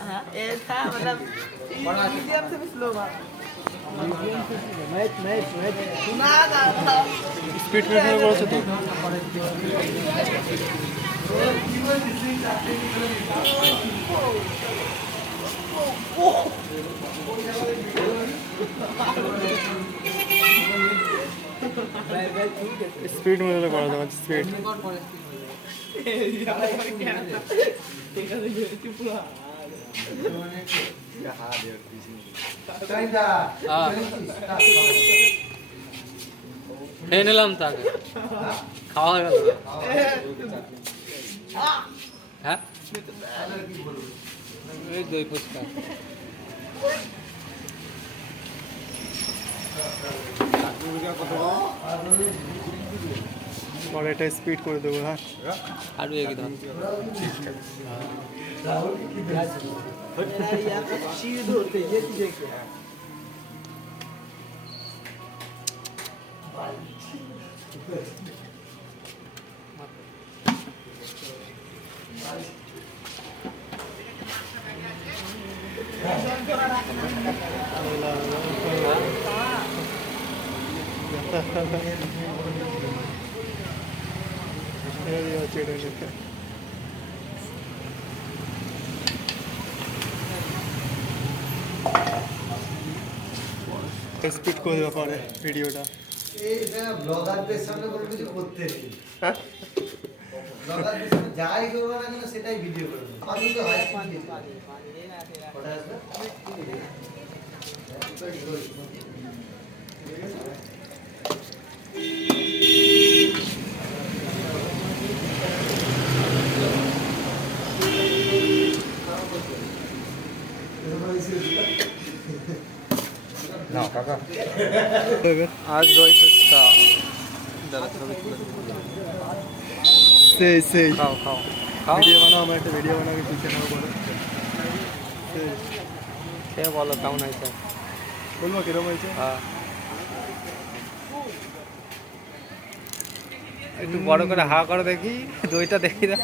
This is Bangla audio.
हाँ ये था मतलब मीडियम से भी स्लो था ना ना স্পিড মেশিনে করেছে তো স্পিড মেশিনে করা যাবে স্পিড খেয়ে নিলাম তাকে খাওয়া হয়ে গেল হ্যাঁ এই দই ফুচকা और এটা স্পিড করে দেবো হ্যাঁ আর একই দাম স্পিড করে দেওয়া পরে ভিডিওটা এই ব্লগারদের সামনে কোনো কিছু করতে নেই হ্যাঁ ব্লগারদের সামনে যাই করবো না কেন সেটাই ভিডিও করবো আমি তো হাই পানি কটা আসবে না কাকা আজ দই ফুচকা দাদা ছবি সেই সেই খাও খাও খাও ভিডিও বানাও আমরা একটা ভিডিও বানাবো পিছনে নাও বলো সে বলো কেমন হয়েছে বলবো কিরকম হয়েছে হ্যাঁ একটু বড় করে হা করে দেখি দইটা দেখি না